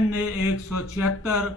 NA 176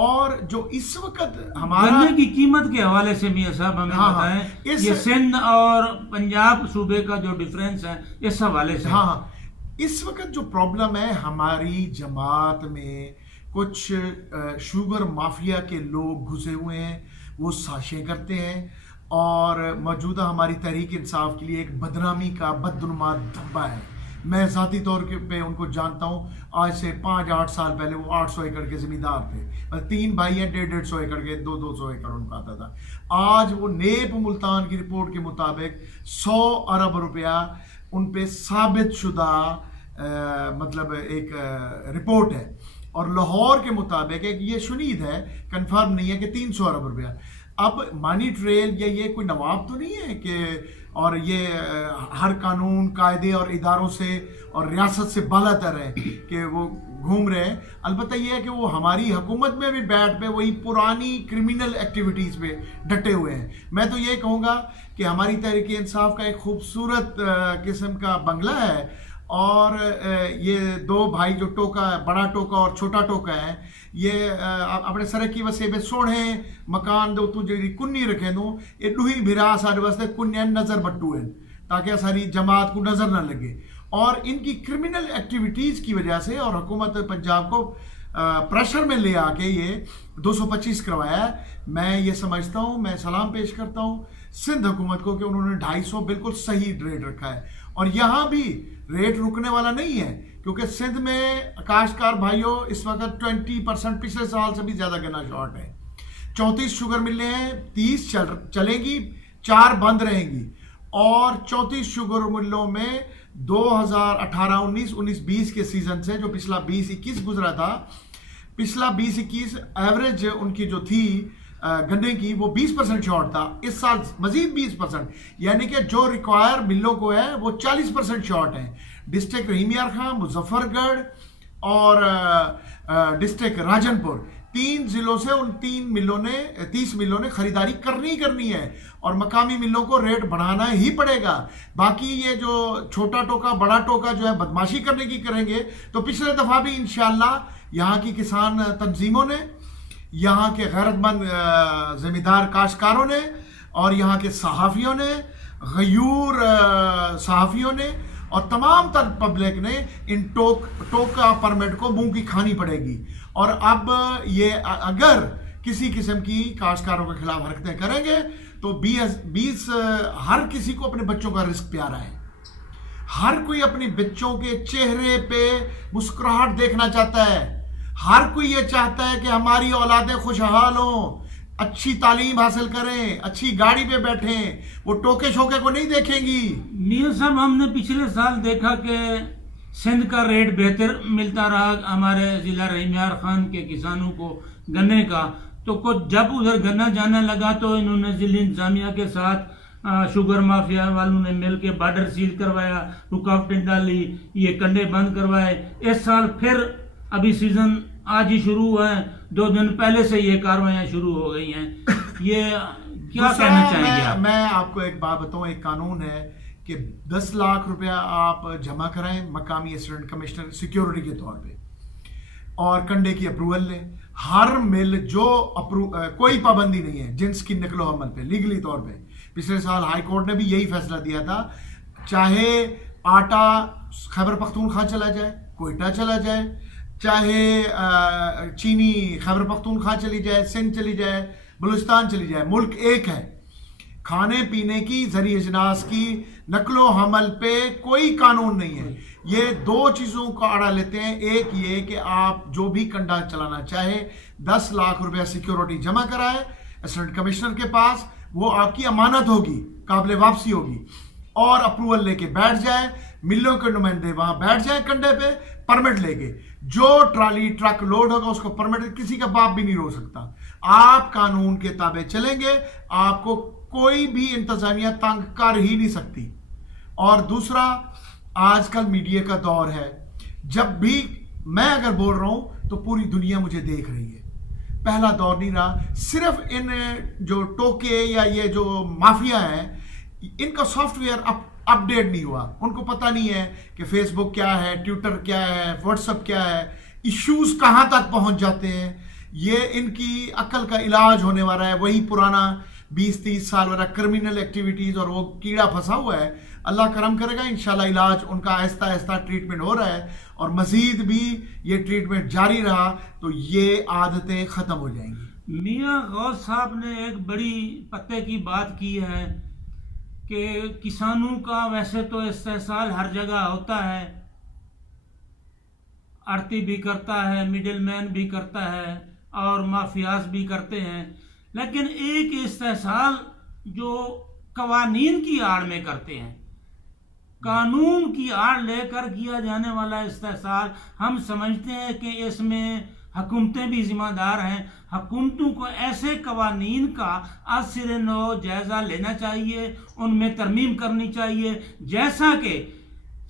اور جو اس وقت ہمارا گنے کی قیمت کے حوالے سے میاں صاحب ہمیں بتائیں یہ سندھ اور پنجاب صوبے کا جو ڈفرینس ہے اس حوالے سے. ہاں اس وقت جو پرابلم ہے ہماری جماعت میں کچھ شوگر مافیا کے لوگ گھسے ہوئے ہیں, وہ سازشیں کرتے ہیں اور موجودہ ہماری تحریک انصاف کے لیے ایک بدنامی کا بدنما دھبا ہے. میں ذاتی طور پہ ان کو جانتا ہوں, آج سے 5-8 سال پہلے وہ 800 ایکڑ کے زمیندار تھے, 3 بھائی ہیں, 150 ایکڑ کے 200 ایکڑ ان کا آتا تھا. آج وہ نیب ملتان کی رپورٹ کے مطابق 100 ارب روپیہ ان پہ ثابت شدہ مطلب ایک رپورٹ ہے, اور لاہور کے مطابق ایک یہ شنید ہے, کنفرم نہیں ہے, کہ 300 ارب روپیہ. اب مانی ٹریل یا یہ کوئی نواب تو نہیں ہے کہ, اور یہ ہر قانون قاعدے اور اداروں سے اور ریاست سے بالا تر ہے کہ وہ گھوم رہے ہیں. البتہ یہ ہے کہ وہ ہماری حکومت میں بھی بیٹھ پہ وہی پرانی کرمنل ایکٹیویٹیز پہ ڈٹے ہوئے ہیں. میں تو یہ کہوں گا کہ ہماری تحریک انصاف کا ایک خوبصورت قسم کا بنگلہ ہے, اور یہ 2 بھائی جو ٹوکا, بڑا ٹوکا اور چھوٹا ٹوکا ہے, یہ اپنے سرکی وسے میں سوڑے مکان دو تو جی کنی رکھیں دوں, یہ دوہی بھرا سارے واسطے کنین نظر بٹو ہیں تاکہ ساری جماعت کو نظر نہ لگے. اور ان کی کرمنل ایکٹیویٹیز کی وجہ سے اور حکومت پنجاب کو پریشر میں لے آ کے یہ 225 کروایا ہے. میں یہ سمجھتا ہوں, میں سلام پیش کرتا ہوں سندھ حکومت کو کہ انہوں نے 250 بالکل صحیح ریٹ رکھا ہے, اور یہاں بھی ریٹ رکنے والا نہیں ہے کیونکہ سندھ میں کاشتکار بھائیوں اس وقت 20% پچھلے سال سے بھی زیادہ گنا شارٹ ہے. 34 شوگر ملیں ہیں, 30 چلیں گی, 4 بند رہیں گی, اور 34 شوگر ملوں میں 2018-19 19-20 کے سیزن سے جو پچھلا 20-21 گزرا تھا, پچھلا 20-21 ایوریج ان کی جو تھی گنے کی وہ 20% شارٹ تھا. اس سال مزید 20%, یعنی کہ جو ریکوائر ملوں کو ہے وہ 40% شارٹ ہیں. ڈسٹرکٹ رحیم یار خان, مظفر گڑھ اور ڈسٹرکٹ راجن پور, 3 ضلعوں سے ان 30 ملوں نے خریداری کرنی ہے, اور مقامی ملوں کو ریٹ بڑھانا ہی پڑے گا. باقی یہ جو چھوٹا ٹوکا بڑا ٹوکا جو ہے بدماشی کرنے کی کریں گے, تو پچھلے دفعہ بھی انشاءاللہ یہاں کی کسان تنظیموں نے, یہاں کے غیرت مند زمیندار کاشتکاروں نے, اور یہاں کے صحافیوں نے, غیور صحافیوں نے, اور تمام تر پبلک نے ان ٹوکا پرمٹ کو منہ کی کھانی پڑے گی. اور اب یہ اگر کسی قسم کی کاشتکاروں کے خلاف حرکتیں کریں گے تو 20 ہر کسی کو اپنے بچوں کا رزق پیارا ہے. ہر کوئی اپنی بچوں کے چہرے پہ مسکراہٹ دیکھنا چاہتا ہے. ہر کوئی یہ چاہتا ہے کہ ہماری اولادیں خوشحال ہوں, اچھی تعلیم حاصل کریں, اچھی گاڑی پہ بیٹھیں, وہ ٹوکے شوکے کو نہیں دیکھیں گی. میاں صاحب ہم نے پچھلے سال دیکھا کہ سندھ کا ریٹ بہتر ملتا رہا ہمارے ضلع رحیم یار خان کے کسانوں کو گنے کا, تو کچھ جب ادھر گنا جانے لگا تو انہوں نے ضلع انتظامیہ کے ساتھ شوگر مافیا والوں نے مل کے بارڈر سیل کروایا, رکاوٹیں ڈالی, یہ کنڈے بند کروائے. اس سال پھر ابھی سیزن آج ہی شروع ہوا ہے, 2 دن پہلے سے یہ کاروائیاں شروع ہو گئی ہیں. یہ کیا کہنا چاہیں گے آپ؟ میں آپ کو ایک بات بتاؤں, ایک قانون ہے کہ 10 لاکھ روپیہ آپ جمع کرائیں مقامی اسسٹنٹ کمشنر سیکیورٹی کے طور پہ, اور کنڈے کی اپروول لیں. ہر مل جو کوئی پابندی نہیں ہے جنس کی نقل و حمل پہ لیگلی طور پہ. پچھلے سال ہائی کورٹ نے بھی یہی فیصلہ دیا تھا, چاہے آٹا خیبر پختونخوا چلا جائے, کوئٹہ چلا جائے, چاہے چینی خیبر پختونخوا چلی جائے, سندھ چلی جائے, بلوچستان چلی جائے, ملک ایک ہے. کھانے پینے کی ذریعہ اجناس کی نقل و حمل پہ کوئی قانون نہیں ہے. یہ 2 چیزوں کا آڑا لیتے ہیں. ایک یہ کہ آپ جو بھی کنڈا چلانا چاہے 10 لاکھ روپیہ سیکیورٹی جمع کرائے اسسٹنٹ کمشنر کے پاس, وہ آپ کی امانت ہوگی, قابل واپسی ہوگی, اور اپروول لے کے بیٹھ جائے. ملوں کے نمائندے وہاں بیٹھ جائیں کنڈے پہ پرمٹ لے کے, جو ٹرالی ٹرک لوڈ ہوگا اس کو پرمٹ, کسی کا باپ بھی نہیں روک سکتا. آپ قانون کے تابع چلیں گے, آپ کو کوئی بھی انتظامیہ تنگ کر ہی نہیں سکتی. اور دوسرا, آج کل میڈیا کا دور ہے, جب بھی میں اگر بول رہا ہوں تو پوری دنیا مجھے دیکھ رہی ہے. پہلا دور نہیں رہا. صرف ان جو ٹوکے یا یہ جو مافیا ہیں, ان کا سافٹ ویئر اپڈیٹ نہیں ہوا. ان کو پتہ نہیں ہے کہ فیس بک کیا ہے, ٹویٹر کیا ہے, واٹس ایپ کیا ہے, ایشوز کہاں تک پہنچ جاتے ہیں. یہ ان کی عقل کا علاج ہونے والا ہے. وہی پرانا 20-30 سال والا کرمنل ایکٹیویٹیز اور وہ کیڑا پھنسا ہوا ہے. اللہ کرم کرے گا انشاءاللہ علاج ان کا آہستہ آہستہ ٹریٹمنٹ ہو رہا ہے, اور مزید بھی یہ ٹریٹمنٹ جاری رہا تو یہ عادتیں ختم ہو جائیں گی. میاں غوث صاحب نے ایک بڑی پتے کی بات کی ہے کہ کسانوں کا ویسے تو استحصال ہر جگہ ہوتا ہے, آڑتی بھی کرتا ہے, مڈل مین بھی کرتا ہے, اور مافیاز بھی کرتے ہیں, لیکن ایک استحصال جو قوانین کی آڑ میں کرتے ہیں, قانون کی آڑ لے کر کیا جانے والا استحصال, ہم سمجھتے ہیں کہ اس میں حکومتیں بھی ذمہ دار ہیں. حکومتوں کو ایسے قوانین کا از سر نو جائزہ لینا چاہیے, ان میں ترمیم کرنی چاہیے, جیسا کہ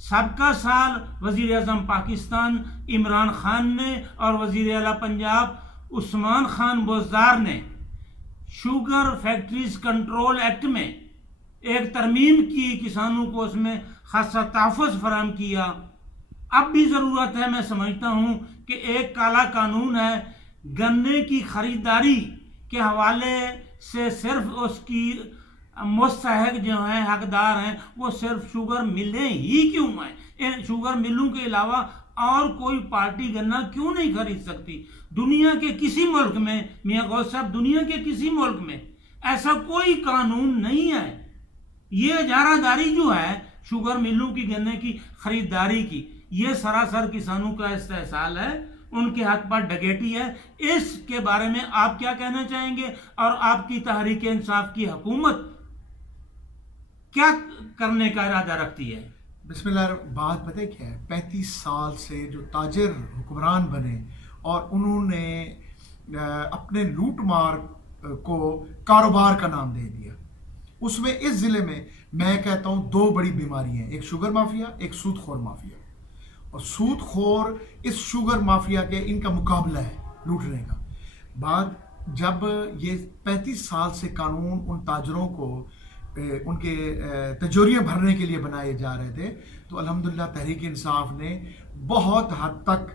سابقہ سال وزیر اعظم پاکستان عمران خان نے اور وزیر اعلیٰ پنجاب عثمان خان بزدار نے شوگر فیکٹریز کنٹرول ایکٹ میں ایک ترمیم کی, کسانوں کو اس میں خاصا تحفظ فراہم کیا. اب بھی ضرورت ہے, میں سمجھتا ہوں کہ ایک کالا قانون ہے گنے کی خریداری کے حوالے سے, صرف اس کی مستحق جو ہیں, حقدار ہیں, وہ صرف شوگر ملیں ہی کیوں ہیں. ان شوگر ملوں کے علاوہ اور کوئی پارٹی گنا کیوں نہیں خرید سکتی؟ دنیا کے کسی ملک میں, میاں غوث صاحب, دنیا کے کسی ملک میں ایسا کوئی قانون نہیں ہے. یہ اجارہ داری جو ہے شوگر ملوں کی گنے کی خریداری کی, یہ سراسر کسانوں کا استحصال ہے, ان کے حق پر ڈکیتی ہے. اس کے بارے میں آپ کیا کہنا چاہیں گے, اور آپ کی تحریک انصاف کی حکومت کیا کرنے کا ارادہ رکھتی ہے؟ بسم اللہ. بات پتہ کیا ہے, 35 سال سے جو تاجر حکمران بنے اور انہوں نے اپنے لوٹ مار کو کاروبار کا نام دے دیا, اس میں اس ضلع میں کہتا ہوں 2 بڑی بیماریاں ہیں, ایک شوگر مافیا, ایک سود خور مافیا. اور سود خور اس شوگر مافیا کے ان کا مقابلہ ہے لوٹنے کا. بعد جب یہ 35 سال سے قانون ان تاجروں کو ان کے تجوریاں بھرنے کے لیے بنائے جا رہے تھے, تو الحمدللہ تحریک انصاف نے بہت حد تک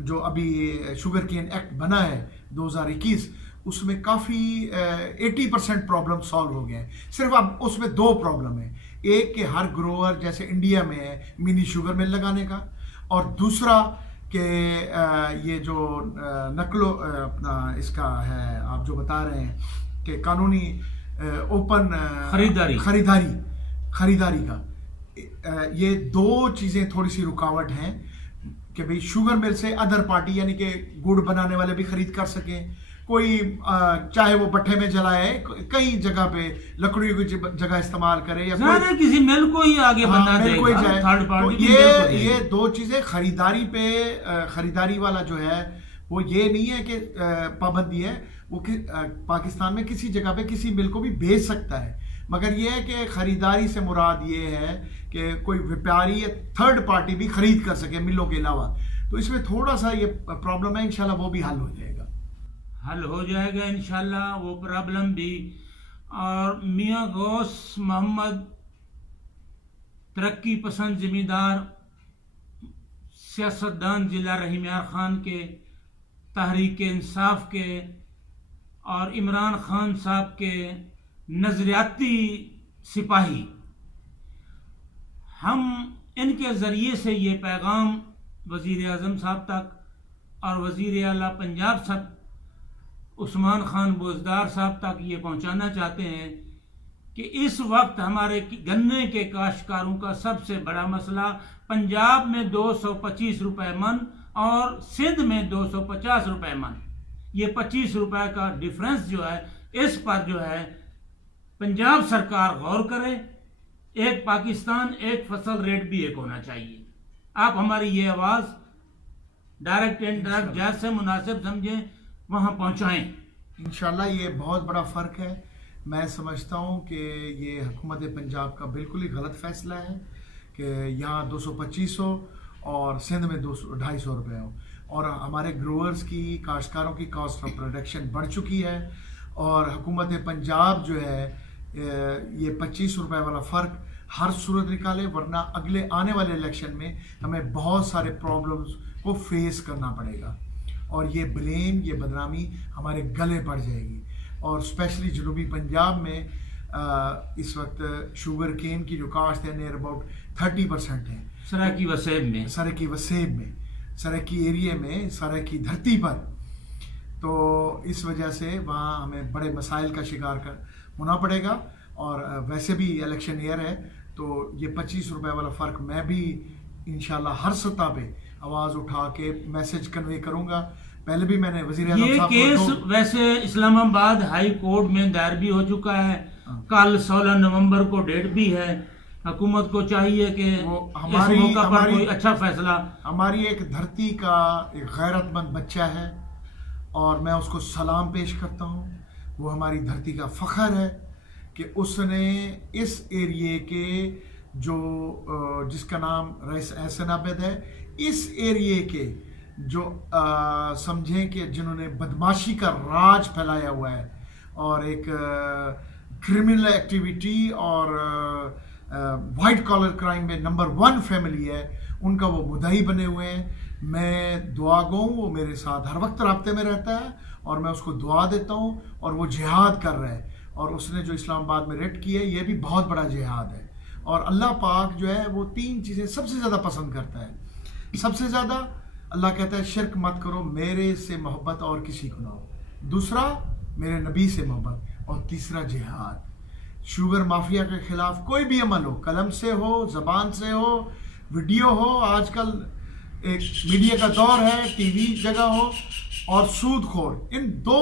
جو ابھی شوگر کین ایکٹ بنا ہے 2021, اس میں کافی 80% پرابلم سالو ہو گئے ہیں. صرف اب اس میں 2 پرابلم ہیں, ایک کہ ہر گروور جیسے انڈیا میں ہے منی شوگر مل لگانے کا, اور دوسرا کہ یہ جو نقل و اپنا اس کا ہے, آپ جو بتا رہے ہیں کہ قانونی اوپن خریداری کا, یہ 2 چیزیں تھوڑی سی رکاوٹ ہیں کہ بھئی شوگر مل سے ادر پارٹی یعنی کہ گڑ بنانے والے بھی خرید کر سکیں, کوئی چاہے وہ بٹھے میں جلائے, کئی جگہ پہ لکڑیوں کی جگہ استعمال کرے, یا کسی مل کو ہی آگے بنا دے گا. یہ 2 چیزیں خریداری والا جو ہے وہ یہ نہیں ہے کہ پابندی ہے, وہ پاکستان میں کسی جگہ پہ کسی مل کو بھی بیچ سکتا ہے, مگر یہ ہے کہ خریداری سے مراد یہ ہے کہ کوئی ویپاری یا تھرڈ پارٹی بھی خرید کر سکے ملوں کے علاوہ. تو اس میں تھوڑا سا یہ پرابلم ہے, انشاءاللہ وہ بھی حل ہو جائے گا. حل ہو جائے گا انشاءاللہ وہ پرابلم بھی. اور میاں غوث محمد ترقی پسند ذمہ دار سیاستدان ضلع رحیم یار خان کے, تحریک انصاف کے اور عمران خان صاحب کے نظریاتی سپاہی, ہم ان کے ذریعے سے یہ پیغام وزیر اعظم صاحب تک اور وزیر اعلیٰ پنجاب صاحب عثمان خان بزدار صاحب تک یہ پہنچانا چاہتے ہیں کہ اس وقت ہمارے گنے کے کاشتکاروں کا سب سے بڑا مسئلہ پنجاب میں 225 روپے من اور سندھ میں 250 روپے من, یہ 25 روپے کا ڈیفرنس جو ہے, اس پر جو ہے پنجاب سرکار غور کرے. ایک پاکستان ایک فصل ریٹ بھی ایک ہونا چاہیے. آپ ہماری یہ آواز ڈائریکٹ انڈائریکٹ جہاں سے مناسب سمجھیں وہاں پہنچائیں. انشاءاللہ یہ بہت بڑا فرق ہے. میں سمجھتا ہوں کہ یہ حکومت پنجاب کا بالکل ہی غلط فیصلہ ہے کہ یہاں 225 ہو اور سندھ میں 250 روپے ہو, اور ہمارے گروورز کی, کاشتکاروں کی کاسٹ آف پروڈکشن بڑھ چکی ہے, اور حکومت پنجاب جو ہے یہ 25 روپے والا فرق ہر صورت نکالے, ورنہ اگلے آنے والے الیکشن میں ہمیں بہت سارے پرابلمز کو فیس کرنا پڑے گا. اور یہ بلیم، یہ بدنامی ہمارے گلے پڑ جائے گی. اور اسپیشلی جنوبی پنجاب میں اس وقت شوگر کین کی جو کاشت ہے نیر اباؤٹ 30% ہے سرائکی وسیب میں، سرائکی وسیب میں، سرائکی ایریے میں، سرائکی دھرتی پر. تو اس وجہ سے وہاں ہمیں بڑے مسائل کا شکار ہونا پڑے گا. اور ویسے بھی الیکشن ایئر ہے تو یہ 25 روپے والا فرق میں بھی انشاءاللہ ہر سطح پہ آواز اٹھا کے میسج کنوے کروں گا. پہلے بھی میں نے وزیر اعظم یہ صاحب کیس ویسے اسلام آباد ہائی کورٹ میں دائر بھی ہو چکا ہے. کل 16 نومبر کو ڈیٹ بھی ہے. حکومت کو چاہیے کہ اس موقع پر کوئی اچھا فیصلہ. ہماری ایک دھرتی کا ایک غیرت مند بچہ ہے اور میں اس کو سلام پیش کرتا ہوں. وہ ہماری دھرتی کا فخر ہے کہ اس نے اس ایریے کے جو جس کا نام رئیس احسن عابد ہے، اس ایریے کے جو سمجھیں کہ جنہوں نے بدماشی کا راج پھیلایا ہوا ہے اور ایک کرمنل ایکٹیویٹی اور وائٹ کالر کرائم میں نمبر 1 فیملی ہے، ان کا وہ مدعی بنے ہوئے ہیں. میں دعا گو ہوں، وہ میرے ساتھ ہر وقت رابطے میں رہتا ہے اور میں اس کو دعا دیتا ہوں. اور وہ جہاد کر رہا ہے اور اس نے جو اسلام آباد میں ریٹ کی ہے یہ بھی بہت بڑا جہاد ہے. اور اللہ پاک جو ہے وہ 3 چیزیں سب سے زیادہ پسند کرتا ہے. سب سے زیادہ اللہ کہتا ہے شرک مت کرو، میرے سے محبت اور کسی کو نہ ہو. دوسرا میرے نبی سے محبت. اور تیسرا جہاد. شوگر مافیا کے خلاف کوئی بھی عمل ہو، قلم سے ہو، زبان سے ہو، ویڈیو ہو، آج کل ایک میڈیا کا دور ہے، ٹی وی جگہ ہو، اور سود خور، ان 2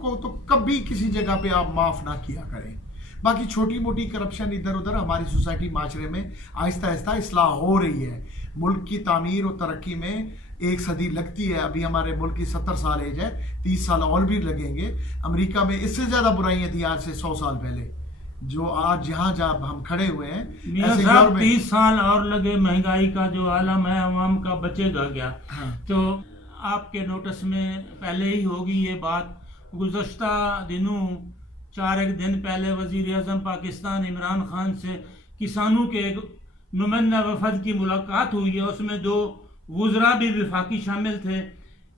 کو تو کبھی کسی جگہ پہ آپ معاف نہ کیا کریں. باقی چھوٹی موٹی کرپشن ادھر ادھر ہماری سوسائٹی معاشرے میں آہستہ آہستہ اصلاح ہو رہی ہے. ملک کی تعمیر و ترقی میں 1 صدی لگتی ہے. ابھی ہمارے ملک کی 70 سال ایج ہے، 30 سال اور بھی لگیں گے. امریکہ میں اس سے زیادہ برائیاں تھیں آج سے 100 سال پہلے، جو آج جہاں ہم کھڑے ہوئے ہیں. میاں صاحب 30 سال اور لگے، مہنگائی کا جو عالم ہے عوام کا بچے گا کیا؟ تو آپ کے نوٹس میں پہلے ہی ہوگی یہ بات. گزشتہ دنوں 4 دن پہلے وزیر اعظم پاکستان عمران خان سے کسانوں کے ایک نمائندہ وفد کی ملاقات ہوئی ہے. اس میں 2 وزراء بھی وفاقی شامل تھے،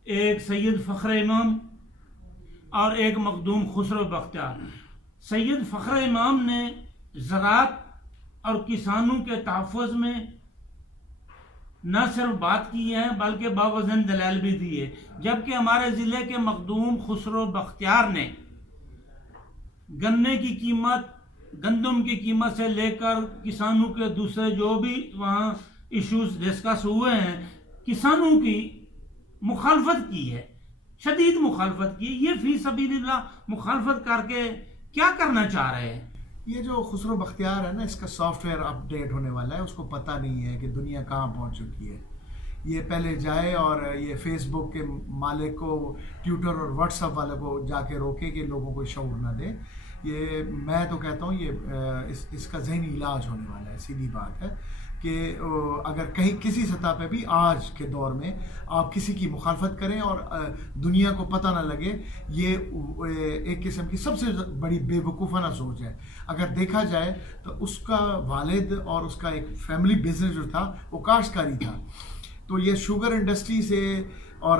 ایک سید فخر امام اور ایک مخدوم خسرو بختیار. سید فخر امام نے زراعت اور کسانوں کے تحفظ میں نہ صرف بات کی ہے بلکہ باوزن دلائل بھی دیے، جبکہ ہمارے ضلع کے مخدوم خسرو بختیار نے گنے کی قیمت، گندم کی قیمت سے لے کر کسانوں کے دوسرے جو بھی وہاں ایشوز ڈسکس ہوئے ہیں، کسانوں کی مخالفت کی ہے، شدید مخالفت کی. یہ فی سبیل اللہ مخالفت کر کے کیا کرنا چاہ رہے ہیں؟ یہ جو خسرو بختیار ہے نا، اس کا سافٹ ویئر اپ ڈیٹ ہونے والا ہے. اس کو پتہ نہیں ہے کہ دنیا کہاں پہنچ چکی ہے. یہ پہلے جائے اور یہ فیس بک کے مالک کو، ٹویٹر اور واٹس ایپ والے کو جا کے روکے کہ لوگوں کو شعور نہ دے. یہ میں تو کہتا ہوں یہ اس کا ذہنی علاج ہونے والا ہے. سیدھی بات ہے کہ اگر کہیں کسی سطح پہ بھی آج کے دور میں آپ کسی کی مخالفت کریں اور دنیا کو پتہ نہ لگے، یہ ایک قسم کی سب سے بڑی بے وقوفانہ سوچ ہے. اگر دیکھا جائے تو اس کا والد اور اس کا ایک فیملی بزنس جو تھا وہ کاشتکاری تھا. تو یہ شوگر انڈسٹری سے اور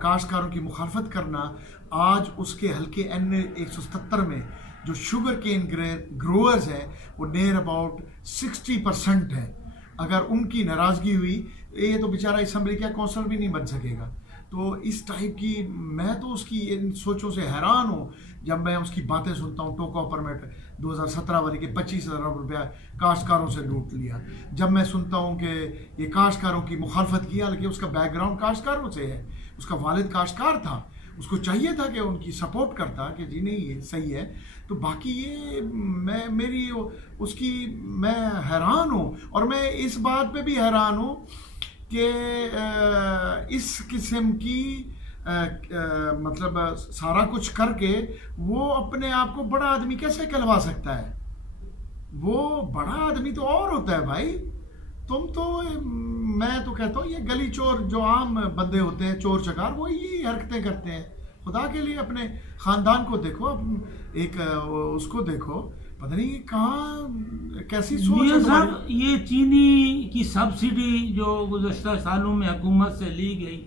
کاشتکاروں کی مخالفت کرنا، آج اس کے حلقے N 177 میں جو شوگر کین گروورز ہیں وہ نیر اباؤٹ 60% ہے. اگر ان کی ناراضگی ہوئی، یہ تو بیچارہ اسمبلی کا کونسلر بھی نہیں بن سکے گا. تو اس ٹائپ کی میں تو اس کی ان سوچوں سے حیران ہوں جب میں اس کی باتیں سنتا ہوں. ٹوکو پرمٹ 2017 والی کے 25,000 روپیہ کاشتکاروں سے لوٹ لیا. جب میں سنتا ہوں کہ یہ کاشتکاروں کی مخالفت کیا، حالانکہ اس کا بیک گراؤنڈ کاشتکاروں سے ہے، اس کا والد کاشتکار تھا، اس کو چاہیے تھا کہ ان کی سپورٹ کرتا کہ جی نہیں یہ صحیح ہے. تو باقی یہ میری اس کی میں حیران ہوں. اور میں اس بات پہ بھی حیران ہوں کہ اس قسم کی مطلب سارا کچھ کر کے وہ اپنے آپ کو بڑا آدمی کیسے کہلوا سکتا ہے؟ وہ بڑا آدمی تو اور ہوتا ہے بھائی. تم تو میں تو کہتا ہوں یہ گلی چور جو عام بندے ہوتے ہیں، چور چکار، وہ یہی حرکتیں کرتے ہیں. خدا کے لیے اپنے خاندان کو دیکھو، ایک اس کو دیکھو، پتہ نہیں کہاں کیسی سوچ ہے. صاحب یہ چینی کی سبسڈی جو گزشتہ سالوں میں حکومت سے لی گئی،